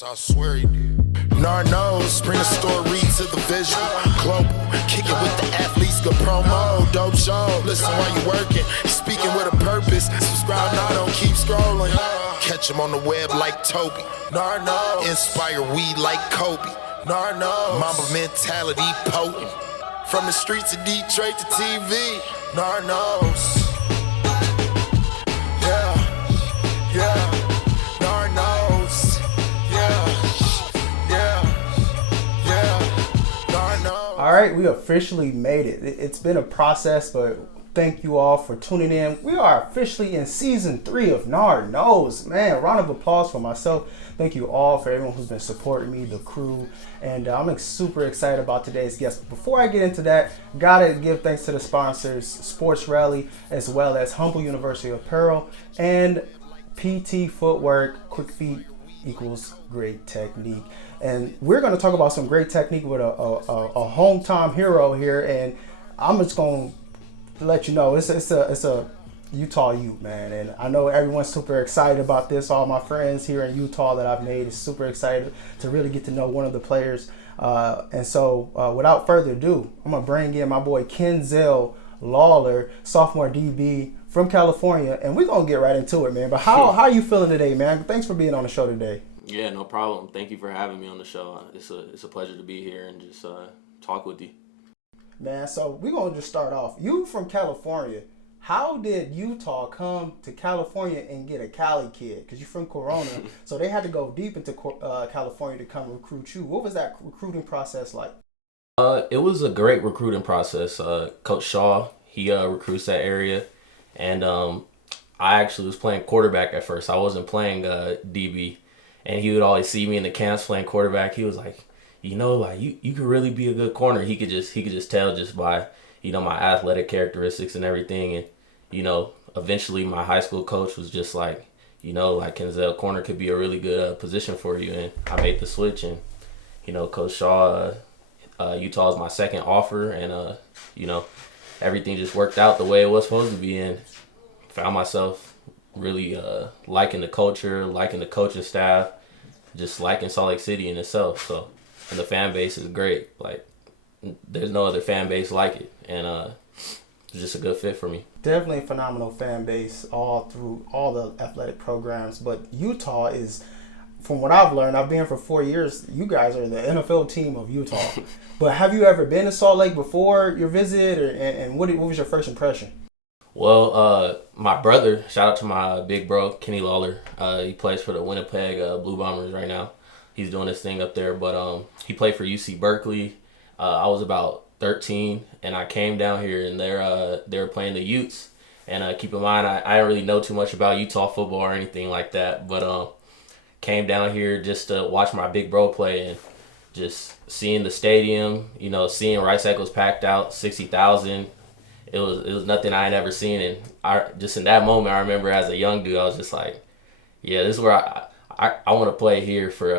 Yes, I swear he did. Nard knows, bring the story to the visual. Global, kick it with the athletes, good promo, dope show. Listen while you working, speaking with a purpose. Subscribe now, don't keep scrolling. Catch him on the web like Toby. Nard knows, inspire weed like Kobe. Nard knows, Mamba mentality potent. From the streets of Detroit to TV. Nard knows. Nard knows. Nard knows. All right, we officially made it. It's been a process, but thank you all for tuning in. We are officially in season 3 of Nard Knows. Man, round of applause for myself. Thank you all for everyone who's been supporting me, the crew, and I'm super excited about today's guest. Before I get into that, gotta give thanks to the sponsors, Sports Rally, as well as Humble University Apparel, and PT Footwork. Quick feet equals great technique. And we're going to talk about some great technique with a hometown hero here, and I'm just going to let you know it's a Utah Ute, man, and I know everyone's super excited about this. All my friends here in Utah that I've made is super excited to really get to know one of the players. And so without further ado, I'm going to bring in my boy Kenzell Lawler, sophomore DB from California, and we're going to get right into it, man. But how are you feeling today, man? Thanks for being on the show today. Yeah, no problem. Thank you for having me on the show. It's a pleasure to be here and just talk with you. Man, so we're going to just start off. You from California. How did Utah come to California and get a Cali kid? Because you're from Corona, so they had to go deep into California to come recruit you. What was that recruiting process like? It was a great recruiting process. Coach Shaw, he recruits that area. And I actually was playing quarterback at first. I wasn't playing DB. And he would always see me in the camps playing quarterback. He was like, you could really be a good corner. He could just tell just by, my athletic characteristics and everything. And, eventually my high school coach was just like, Kenzell, corner could be a really good position for you. And I made the switch. And, Coach Shaw, Utah is my second offer. And, everything just worked out the way it was supposed to be. And found myself really liking the culture, liking the coaching staff, just liking Salt Lake City in itself. So, and the fan base is great. Like, there's no other fan base like it. And it's just a good fit for me. Definitely a phenomenal fan base all through all the athletic programs. But Utah is, from what I've learned, I've been here for 4 years, you guys are the NFL team of Utah. But have you ever been to Salt Lake before your visit, and what was your first impression? Well, my brother, shout out to my big bro, Kenzell Lawler. He plays for the Winnipeg Blue Bombers right now. He's doing his thing up there, but he played for UC Berkeley. I was about 13, and I came down here, and they were playing the Utes. And keep in mind, I didn't really know too much about Utah football or anything like that, but came down here just to watch my big bro play, and just seeing the stadium, seeing Rice Eccles packed out, 60,000. It was nothing I had ever seen, and I just in that moment I remember as a young dude I was just like, yeah, this is where I want to play here for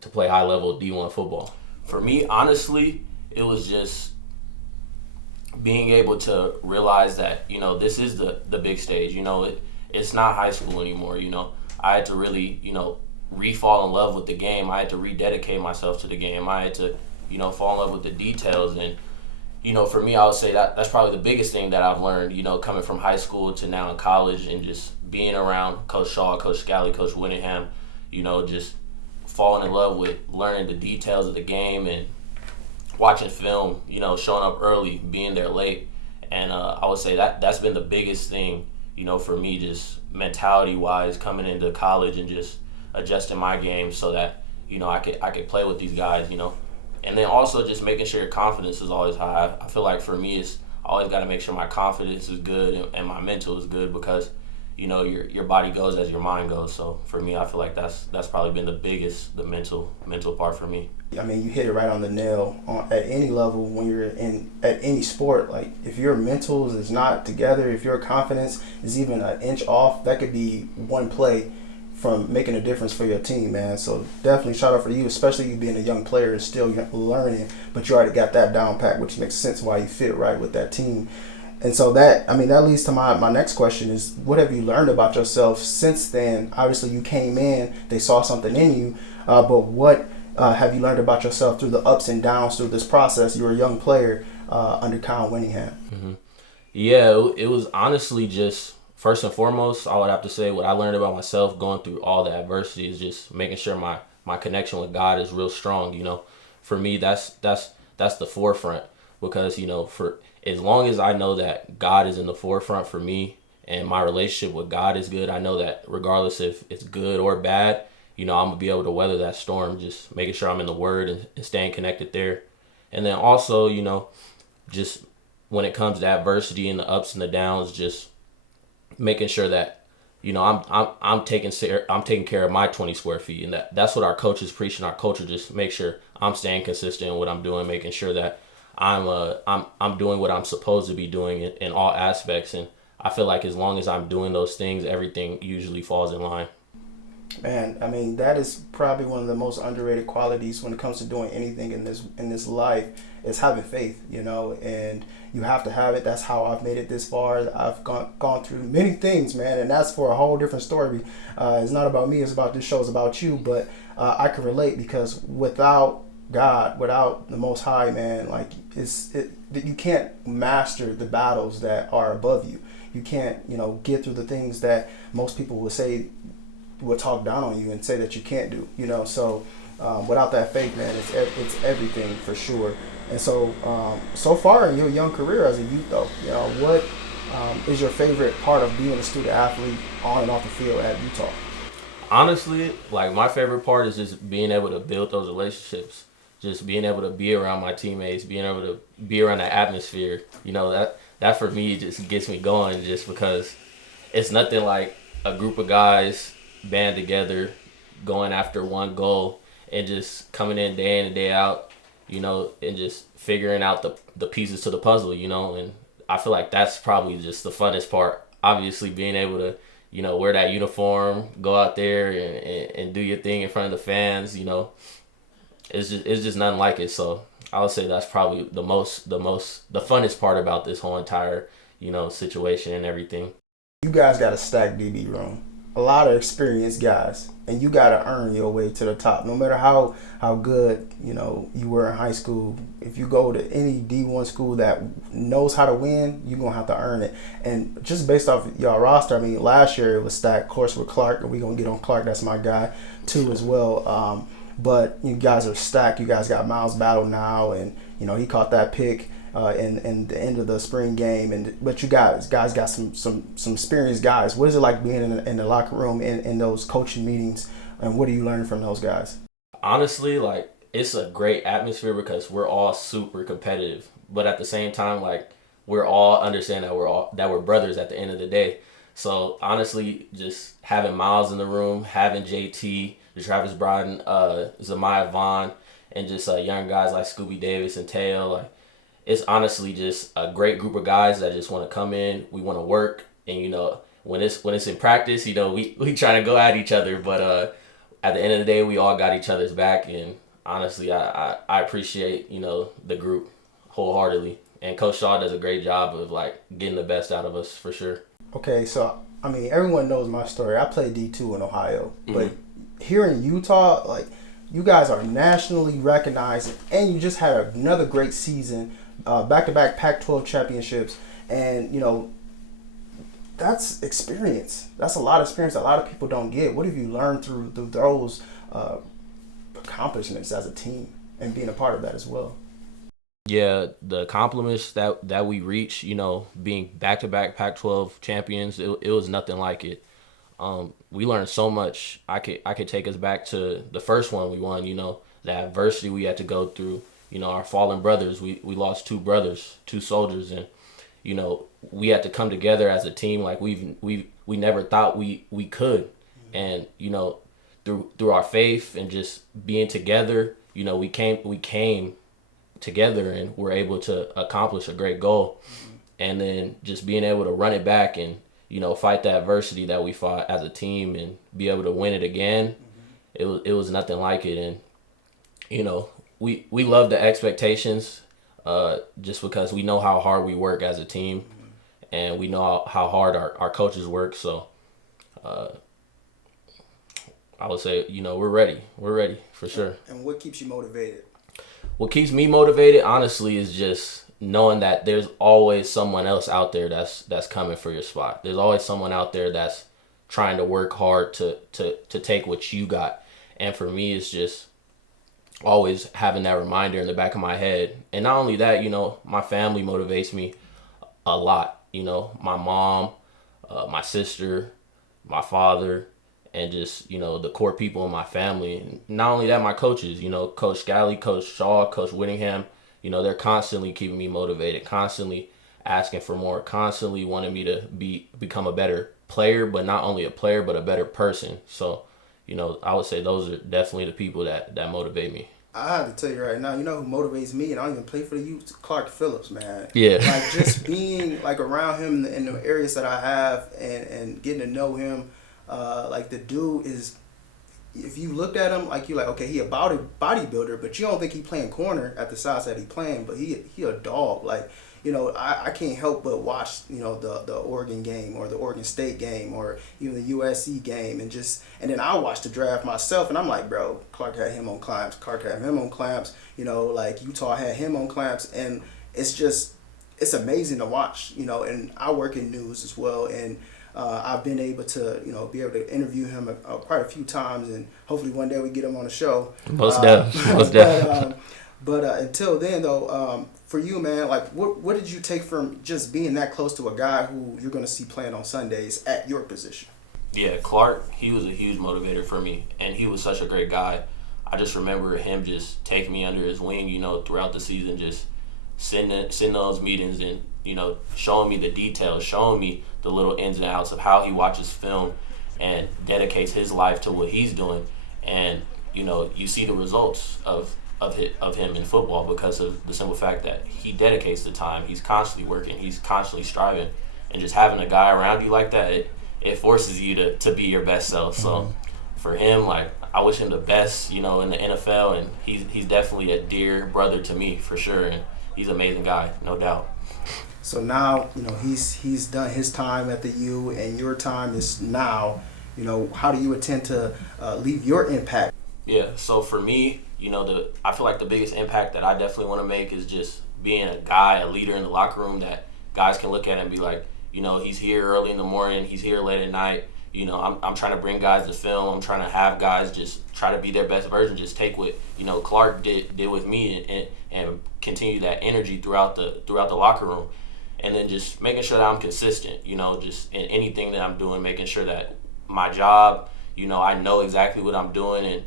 to play high level D1 football. For me, honestly, it was just being able to realize that this is the big stage. It's not high school anymore. I had to really re-fall in love with the game. I had to rededicate myself to the game. I had to fall in love with the details. And for me, I would say that's probably the biggest thing that I've learned, coming from high school to now in college, and just being around Coach Shaw, Coach Scally, Coach Whittingham, just falling in love with learning the details of the game and watching film, showing up early, being there late. And I would say that's been the biggest thing, for me, just mentality-wise, coming into college and just adjusting my game so that, I could play with these guys, And then also just making sure your confidence is always high. I feel like for me, it's always got to make sure my confidence is good and my mental is good, because, your body goes as your mind goes. So for me, I feel like that's probably been the mental part for me. I mean, you hit it right on the nail at any level when you're at any sport. Like, if your mental is not together, if your confidence is even an inch off, that could be one play from making a difference for your team, man. So definitely shout out for you, especially you being a young player and still learning, but you already got that down pat, which makes sense why you fit right with that team. And so that leads to my next question is, what have you learned about yourself since then? Obviously, you came in, they saw something in you, but what have you learned about yourself through the ups and downs through this process? You were a young player under Kyle Winningham. Mm-hmm. Yeah, it was honestly just, first and foremost, I would have to say what I learned about myself going through all the adversity is just making sure my connection with God is real strong. For me, that's the forefront, because for as long as I know that God is in the forefront for me and my relationship with God is good, I know that regardless if it's good or bad, I'm gonna be able to weather that storm. Just making sure I'm in the Word and staying connected there, and then also just when it comes to adversity and the ups and the downs, just making sure that I'm taking care of my 20 square feet, and that's what our coaches preach. And our culture just make sure I'm staying consistent in what I'm doing, making sure that I'm doing what I'm supposed to be doing in all aspects. And I feel like as long as I'm doing those things, everything usually falls in line. Man, that is probably one of the most underrated qualities when it comes to doing anything in this life, is having faith, and you have to have it. That's how I've made it this far. I've gone through many things, man, and that's for a whole different story. It's not about me, it's about this show, it's about you, but I can relate, because without God, without the Most High, man, like you can't master the battles that are above you. You can't, get through the things that most people would talk down on you and say that you can't do, so without that faith, man, it's everything for sure. And so so far in your young career as a youth, though, what is your favorite part of being a student athlete on and off the field at Utah? Honestly, like, my favorite part is just being able to build those relationships, just being able to be around my teammates, being able to be around the atmosphere. That for me just gets me going, just because it's nothing like a group of guys band together, going after one goal, and just coming in and day out, and just figuring out the pieces to the puzzle, and I feel like that's probably just the funnest part. Obviously, being able to, wear that uniform, go out there and do your thing in front of the fans, it's just nothing like it. So I would say that's probably the funnest part about this whole entire, situation and everything. You guys got a stacked DB room. A lot of experienced guys, and you got to earn your way to the top. No matter how good you were in high school, if you go to any D1 school that knows how to win, you're gonna have to earn it. And just based off y'all roster, last year it was stacked, of course, with Clark, and we're gonna get on Clark. That's my guy too as well. But you guys are stacked. You guys got Miles Battle now, and he caught that pick in the end of the spring game, but you guys got some experienced guys. What is it like being in the locker room in those coaching meetings, and what do you learn from those guys? Honestly, like, it's a great atmosphere because we're all super competitive, but at the same time, like, we're all understand that we're brothers at the end of the day. So honestly, just having Miles in the room, having JT, Travis Bryden, Zamiah Vaughn, and just young guys like Scooby Davis and Teo, like, it's honestly just a great group of guys that just want to come in. We want to work, and when it's in practice, we trying to go at each other, but at the end of the day, we all got each other's back. And honestly, I appreciate the group wholeheartedly, and Coach Shaw does a great job of like getting the best out of us for sure. Okay, so everyone knows my story. I played D2 in Ohio, but here in Utah, like, you guys are nationally recognized, and you just had another great season. Back-to-back Pac-12 championships, and that's experience. That's a lot of experience a lot of people don't get. What have you learned through those accomplishments as a team and being a part of that as well? Yeah, the accomplishments that we reached, being back-to-back Pac-12 champions, it was nothing like it. We learned so much. I could take us back to the first one we won. The adversity we had to go through. Our fallen brothers. We lost two brothers, two soldiers, and we had to come together as a team like we never thought we could. And through our faith and just being together, we came together and were able to accomplish a great goal. And then just being able to run it back and fight the adversity that we fought as a team and be able to win it again. It was nothing like it. And we love the expectations, just because we know how hard we work as a team. and we know how hard our coaches work. So I would say, we're ready. We're ready for sure. And what keeps you motivated? What keeps me motivated, honestly, is just knowing that there's always someone else out there that's coming for your spot. There's always someone out there that's trying to work hard to take what you got. And for me, it's just always having that reminder in the back of my head. And not only that, my family motivates me a lot. My mom, my sister, my father, and just, the core people in my family. And not only that, my coaches, Coach Scally, Coach Shaw, Coach Whittingham, they're constantly keeping me motivated, constantly asking for more, constantly wanting me to become a better player, but not only a player, but a better person. So, I would say those are definitely the people that motivate me. I have to tell you right now, who motivates me, and I don't even play for the youth, Clark Phillips, man. Yeah. Like, just being, around him in the areas that I have and getting to know him, the dude is, if you looked at him, you're like, okay, he a bodybuilder, but you don't think he playing corner at the size that he playing, but he a dog. I can't help but watch, the Oregon game or the Oregon State game or even the USC game and then I watch the draft myself and I'm like, bro, Clark had him on clamps. Clark had him on clamps. Utah had him on clamps, and it's amazing to watch, and I work in news as well, and I've been able to, be able to interview him quite a few times, and hopefully one day we get him on the show. Most definitely. But until then, though, for you, man, what did you take from just being that close to a guy who you're going to see playing on Sundays at your position? Yeah, Clark, he was a huge motivator for me, and he was such a great guy. I just remember him just taking me under his wing, throughout the season, just sitting in those meetings and, showing me the details, showing me the little ins and outs of how he watches film and dedicates his life to what he's doing. And, you see the results of him in football because of the simple fact that he dedicates the time. He's constantly working. He's constantly striving. And just having a guy around you like that, it forces you to be your best self. So for him, I wish him the best, in the NFL. And he's definitely a dear brother to me for sure. And he's an amazing guy, no doubt. So now, he's done his time at the U, and your time is now. How do you intend to leave your impact? Yeah, so for me, I feel like the biggest impact that I definitely want to make is just being a guy, a leader in the locker room that guys can look at and be like, he's here early in the morning, he's here late at night. I'm trying to bring guys to film. I'm trying to have guys just try to be their best version. Just take what Clark did with me and continue that energy throughout the locker room, and then just making sure that I'm consistent. Just in anything that I'm doing, making sure that my job, I know exactly what I'm doing, and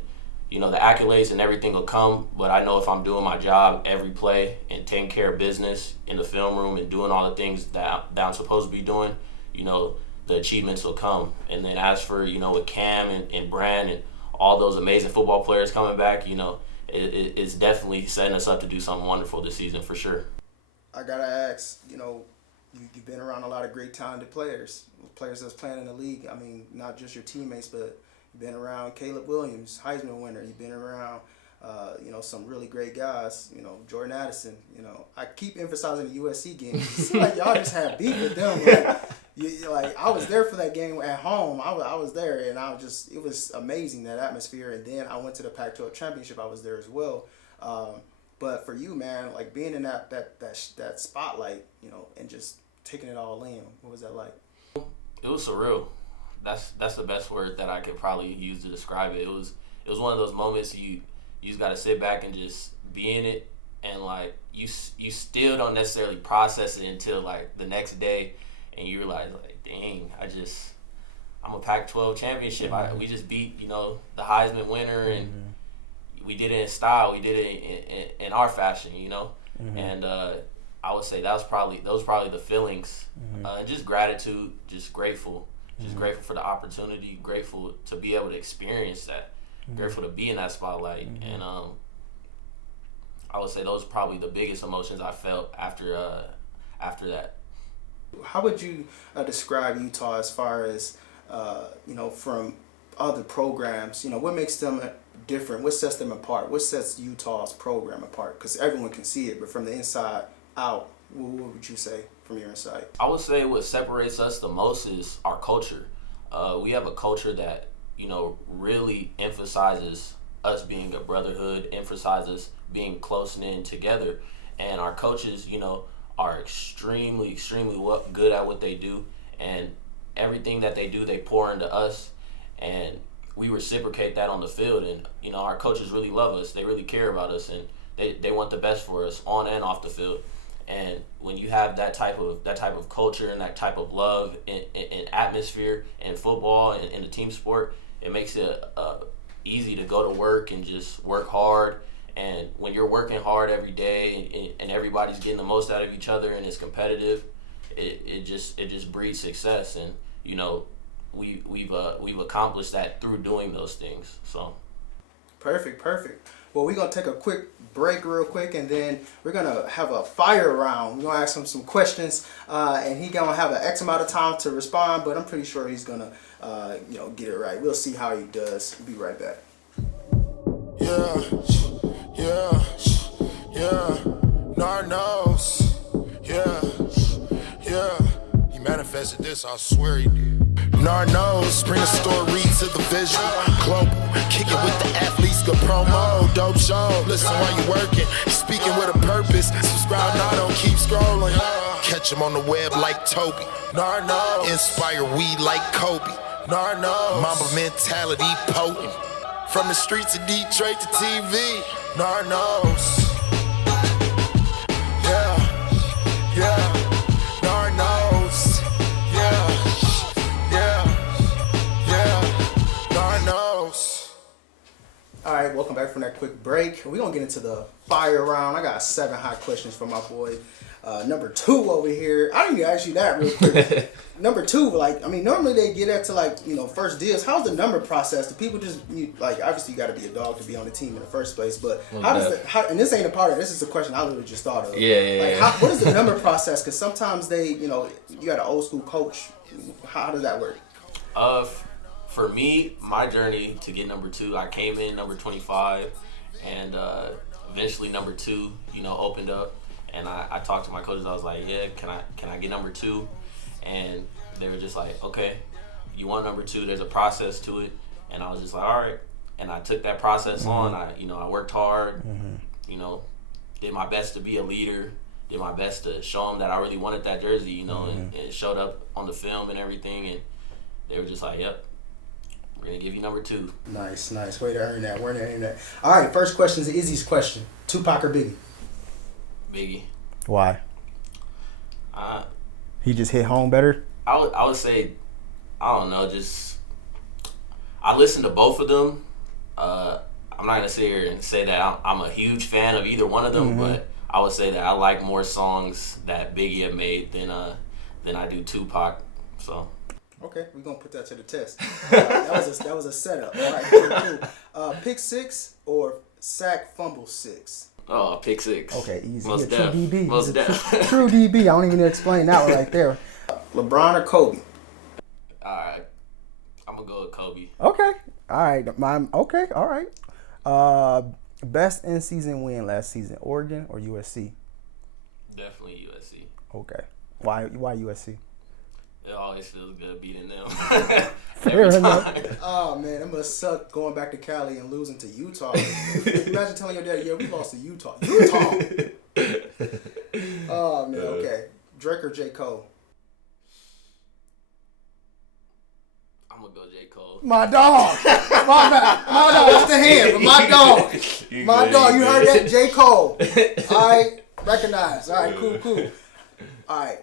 the accolades and everything will come. But I know if I'm doing my job every play and taking care of business in the film room and doing all the things that I'm supposed to be doing, the achievements will come. And then as for, with Cam and Brand and all those amazing football players coming back, it's definitely setting us up to do something wonderful this season for sure. I got to ask, you've been around a lot of great talented players that's playing in the league. I mean, not just your teammates, but you've been around Caleb Williams, Heisman winner. You've been around, some really great guys, Jordan Addison. I keep emphasizing the USC games. It's like y'all just have beef with them. I was there for that game at home. I was there, and it was amazing, that atmosphere. And then I went to the Pac-12 championship. I was there as well. But for you, man, being in that spotlight, and just taking it all in, what was that like? It was surreal. That's the best word that I could probably use to describe it. It was one of those moments you just got to sit back and just be in it, and you still don't necessarily process it until the next day, and you realize dang, I'm a Pac-12 championship. We just beat the Heisman winner, and we did it in style. We did it in our fashion, and I would say those probably the feelings, just gratitude, just grateful. Just grateful for the opportunity, grateful to be able to experience that, grateful to be in that spotlight. And I would say those are probably the biggest emotions I felt after that. How would you describe Utah as far as, from other programs? What makes them different? What sets them apart? What sets Utah's program apart? Because everyone can see it, but from the inside, out, what would you say from your insight? I would say what separates us the most is our culture. We have a culture that, really emphasizes us being a brotherhood, emphasizes being close-knit together. And our coaches, are extremely, extremely good at what they do. And everything that they do, they pour into us. And we reciprocate that on the field. And, our coaches really love us. They really care about us. And they want the best for us on and off the field. And when you have that type of culture and that type of love and atmosphere in football and in the team sport, it makes it easy to go to work and just work hard. And when you're working hard every day and everybody's getting the most out of each other and it's competitive, it just breeds success. And we've accomplished that through doing those things. So Perfect. Well, we're going to take a quick break real quick, and then we're going to have a fire round. We're going to ask him some questions, and he's going to have an X amount of time to respond, but I'm pretty sure he's going to, get it right. We'll see how he does. We'll be right back. Yeah. Nard knows. Yeah. He manifested this, I swear he did. Nard knows, bring the story to the visual. Global, kick it with the athletes, good promo. Dope show, listen while you working. Speaking with a purpose, subscribe now, don't keep scrolling. Catch him on the web like Toby. Nard knows, inspire weed like Kobe. Nard knows, Mamba mentality potent. From the streets of Detroit to TV. Nard knows. Yeah. Nard knows. Yeah. Nard knows. All right, welcome back from that quick break. We're going to get into the fire round. I got 7 hot questions for my boy. Number 2 over here. I didn't even ask you that real quick. Number 2, normally they get that to first deals. How's the number process? Do people just obviously you got to be a dog to be on the team in the first place, but and this ain't a part of it. This is a question I literally just thought of. What is the number process? Because sometimes they, you got an old school coach. How does that work? For me, my journey to get number 2, I came in number 25, and eventually number 2, opened up. And I talked to my coaches. I was like, yeah, can I get number 2? And they were just like, okay, you want number 2? There's a process to it. And I was just like, all right. And I took that process on. I worked hard. Did my best to be a leader. Did my best to show them that I really wanted that jersey. And it showed up on the film and everything. And they were just like, yep, we're gonna give you number 2. Nice. Way to earn that. All right, first question is the easiest question. Tupac or Biggie? Biggie. Why? He just hit home better? I would say, I don't know, just I listen to both of them. I'm not gonna sit here and say that I'm a huge fan of either one of them, but I would say that I like more songs that Biggie have made than I do Tupac. So. Okay, we're gonna put that to the test. That was a setup. All right, cool. Pick 6 or sack fumble 6? Oh, pick 6. Okay, easy. Most true def. DB. Most def. True DB. I don't even need to explain that one right there. LeBron or Kobe? All right, I'm gonna go with Kobe. Okay. All right. Okay. All right. Best in-season win last season: Oregon or USC? Definitely USC. Okay. Why USC? It always feels good beating them. Fair enough. Oh man, it must suck going back to Cali and losing to Utah. Imagine telling your dad, "Yeah, we lost to Utah." Oh man. Okay. Drake or J. Cole? I'm gonna go J. Cole. My dog. My dog. That's the hand, but my dog. My dog. You heard that? J. Cole. All right. Recognize. All right. Cool. All right.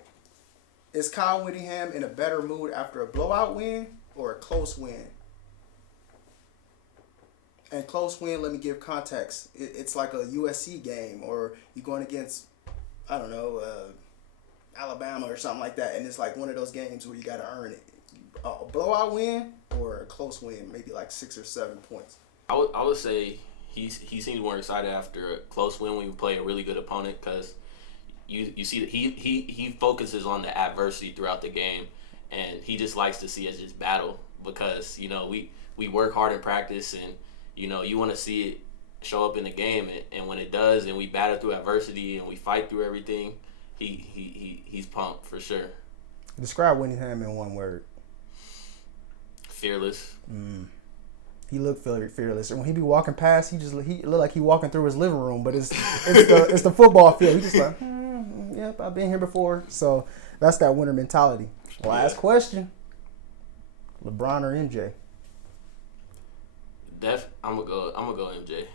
Is Kyle Whittingham in a better mood after a blowout win or a close win? And close win, let me give context. It's like a USC game, or you're going against, I don't know, Alabama or something like that, and it's like one of those games where you got to earn it. A blowout win or a close win, maybe like 6 or 7 points. I would say he seems more excited after a close win when you play a really good opponent, because you see that he focuses on the adversity throughout the game, and he just likes to see us just battle, because we work hard in practice, and you want to see it show up in the game, and when it does, and we battle through adversity and we fight through everything, he's pumped for sure. Describe Winningham in one word. Fearless. He looked fearless, and when he be walking past, he looked like he walking through his living room, but it's the football field. He just like, yep, I've been here before. So that's that winner mentality. Last question: LeBron or MJ? I'm gonna go MJ.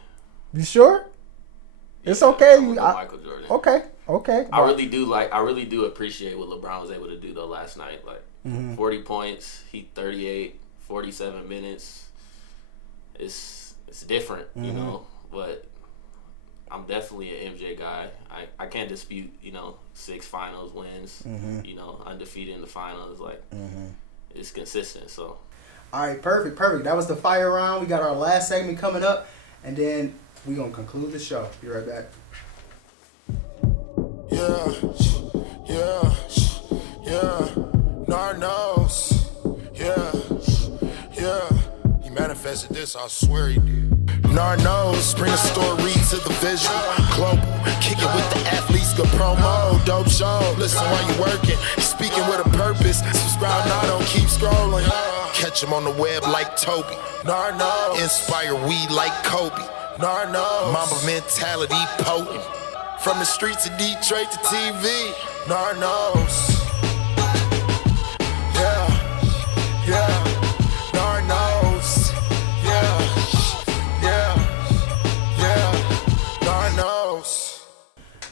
You sure? It's okay. I'm gonna go Michael Jordan. Okay. I really do appreciate what LeBron was able to do though last night. Like 40 points, he 38, 47 minutes. It's different, you know. But I'm definitely an MJ guy. I can't dispute, 6 finals wins. Undefeated in the finals. Like it's consistent. So. All right, perfect. That was the fire round. We got our last segment coming up, and then we're going to conclude the show. Be right back. Yeah. Nard knows. Yeah. He manifested this, I swear he did. Nard knows. Bring the story to the visual. Global. Kick it with the athletes. Good promo. Dope show. Listen while you working. Speaking with a purpose. Subscribe now, don't keep scrolling. Catch him on the web like Toby. Nard knows. Inspire weed like Kobe. Nard knows. Mamba mentality potent. From the streets of Detroit to TV. Nard knows. Yeah. Nard knows. Yeah. Nard knows.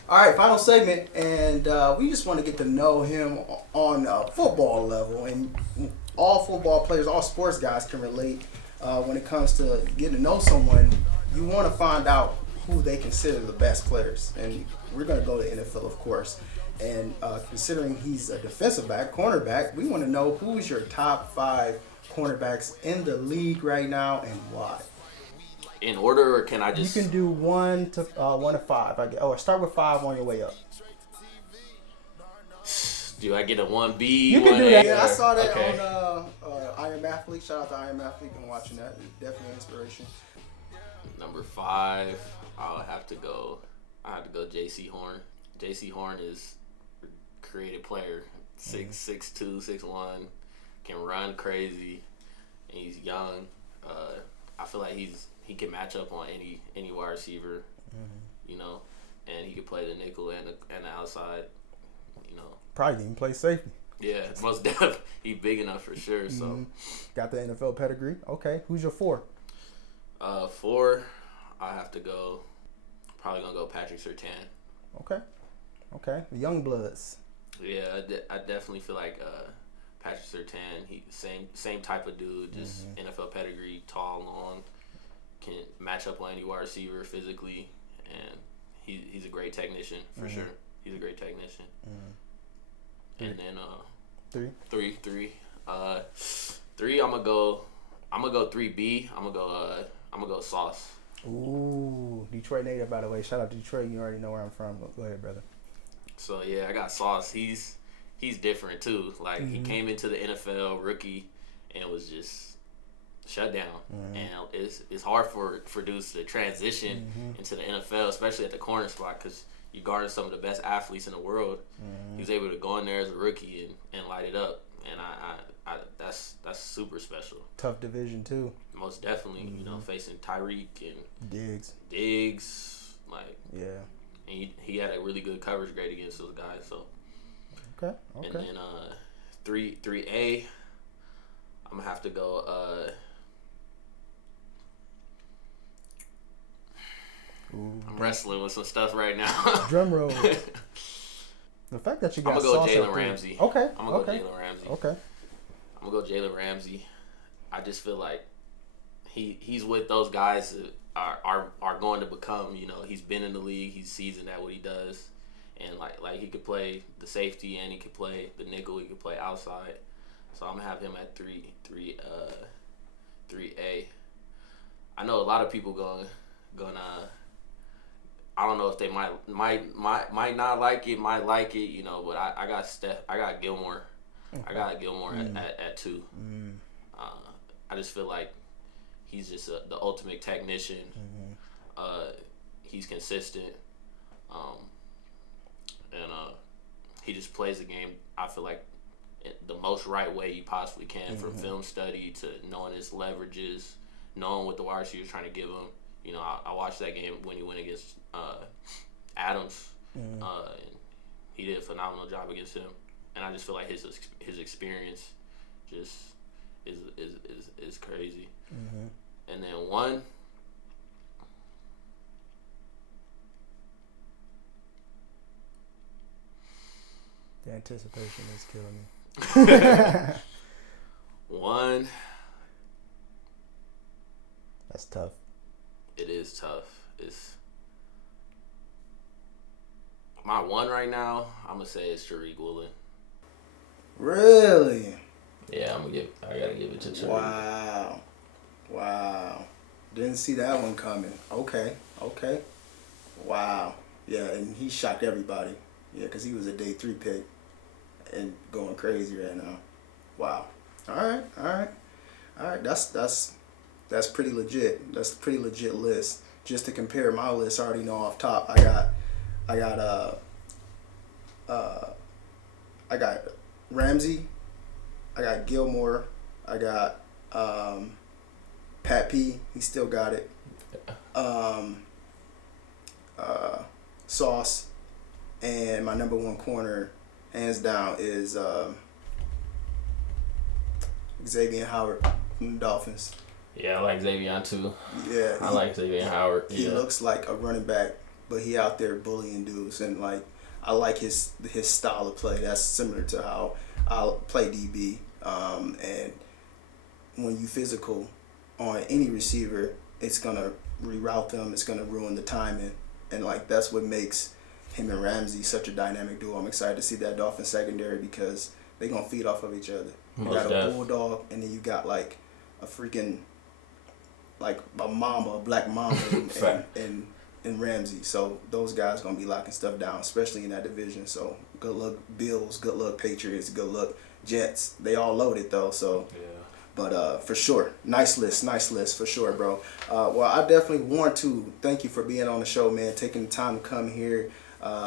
All right, final segment, and we just want to get to know him on a football level. And all football players, all sports guys can relate when it comes to getting to know someone. You want to find out who they consider the best players. And we're going to go to NFL, of course. And considering he's a defensive back, cornerback, we want to know who is your top 5 cornerbacks in the league right now and why. In order, or can I just... You can do 1 to 5. Or start with 5 on your way up. Do I get a 1B? You can do that. Yeah, I saw that okay. on Iron Athlete. Shout out to Iron Athlete. Been watching that. It's definitely an inspiration. Number 5, I have to go J.C. Horn. J.C. Horn is a creative player. 6'2", 6'1", can run crazy, and he's young. I feel like he can match up on any wide receiver, and he can play the nickel and the outside, Probably didn't even play safety. Yeah, most definitely. He's big enough for sure. So got the NFL pedigree. Okay, who's your 4? 4, I have to go. Probably gonna go Patrick Surtain. Okay. The young bloods. Yeah, I definitely feel like Patrick Surtain. He same type of dude, just NFL pedigree, tall, long, can match up on any wide receiver physically, and he's a great technician for sure. He's a great technician. And then 3. 3. I'm gonna go 3B. I'm gonna go Sauce. Ooh, Detroit native, by the way. Shout out to Detroit. You already know where I'm from. Go ahead, brother. So yeah, I got Sauce. He's different too. Like he came into the NFL rookie and was just shut down. And it's hard for dudes to transition into the NFL, especially at the corner spot, because you guarding some of the best athletes in the world. He was able to go in there as a rookie and light it up. And I that's super special. Tough division too. Most definitely, facing Tyreek and Diggs, like and he had a really good coverage grade against those guys. So okay. And then 3A, I'm gonna have to go. I'm wrestling with some stuff right now. Drum roll. The fact that you got I'm gonna go Jalen Ramsey. Okay. I'm gonna go Jalen Ramsey. Okay. I'm gonna go Jalen Ramsey. I just feel like he's with those guys that are going to become. He's been in the league. He's seasoned at what he does, and like he could play the safety and he could play the nickel. He could play outside. So I'm gonna have him at 3A. I know a lot of people gonna. I don't know if they might not like it, might like it, but I got I got Gilmore. Okay. I got Gilmore at 2. I just feel like he's just the ultimate technician. He's consistent, and he just plays the game, I feel like, the most right way you possibly can, from film study to knowing his leverages, knowing what the wide receiver is trying to give him. You know, I watched that game when he went against Adams, and he did a phenomenal job against him. And I just feel like his experience just is crazy. And then one, the anticipation is killing me. One. That's tough. It is tough. It's my one right now. I'm gonna say it's Tariq Woolen. Really? Yeah, I gotta give it to Tariq. Wow. Didn't see that one coming. Okay. Wow. Yeah, and he shocked everybody. Yeah, because he was a day 3 pick and going crazy right now. Wow. All right. That's pretty legit. That's a pretty legit list. Just to compare my list, I already know off top. I got Ramsey. I got Gilmore. I got Pat P. He still got it. Sauce. And my number 1 corner, hands down, is Xavier Howard from the Dolphins. Yeah, I like Xavier too. Yeah, I like Xavier Howard. He looks like a running back, but he out there bullying dudes, and like I like his style of play. That's similar to how I play DB. And when you physical on any receiver, it's gonna reroute them. It's gonna ruin the timing, and like that's what makes him and Ramsey such a dynamic duo. I'm excited to see that Dolphin secondary because they're gonna feed off of each other. You got a bulldog, and then you got like a freaking like a mamba, a black mamba, and Ramsey. So those guys gonna be locking stuff down, especially in that division. So good luck Bills, good luck Patriots, good luck Jets. They all loaded though. So yeah. But for sure, nice list for sure, bro. Well, I definitely want to thank you for being on the show, man. Taking the time to come here.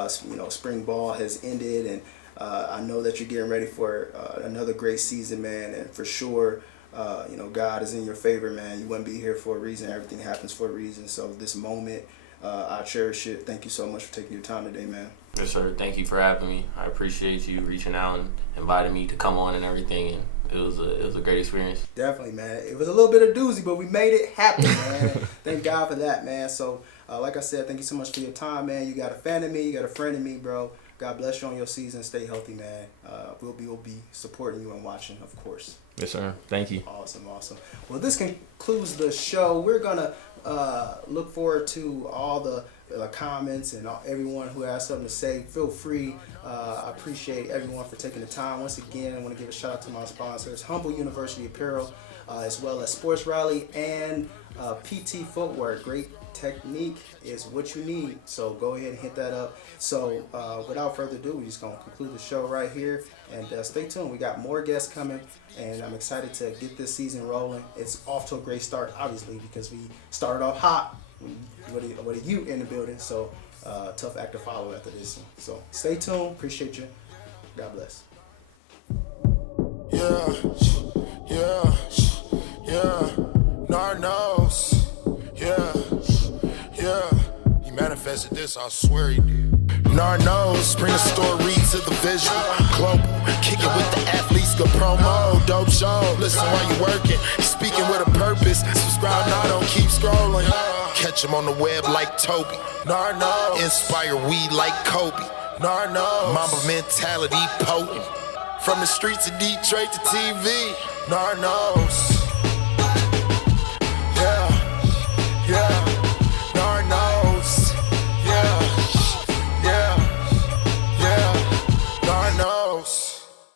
Spring ball has ended, and I know that you're getting ready for another great season, man. And for sure, God is in your favor, man. You wouldn't be here for a reason. Everything happens for a reason. So this moment, I cherish it. Thank you so much for taking your time today, man. Yes, sir. Thank you for having me. I appreciate you reaching out and inviting me to come on and everything. And it was a great experience. Definitely, man. It was a little bit of doozy, but we made it happen, man. Thank God for that, man. So, like I said, thank you so much for your time, man. You got a fan of me. You got a friend of me, bro. God bless you on your season. Stay healthy, man. We'll be supporting you and watching, of course. Yes, sir. Thank you. Awesome. Well, this concludes the show. We're going to look forward to all the comments and everyone who has something to say. Feel free. I appreciate everyone for taking the time. Once again, I want to give a shout out to my sponsors, Humble University Apparel, as well as Sports Rally and PT Footwear. Great technique is what you need, so go ahead and hit that up. So without further ado, we're just going to conclude the show right here, and stay tuned. We got more guests coming, and I'm excited to get this season rolling. It's off to a great start, obviously, because we started off hot with a U in the building, so tough act to follow after this one. So stay tuned. Appreciate you. God bless. Yeah. Nard knows. Yeah. He manifested this, I swear he did. Nard knows. Bring the story to the visual. Global. Kick it with the athletes. Good promo. Dope show. Listen while you working. Speaking with a purpose. Subscribe now, don't keep scrolling. Catch him on the web like Toby. Nard knows. Inspire weed like Kobe. Nard knows. Mamba mentality potent. From the streets of Detroit to TV. Nard knows.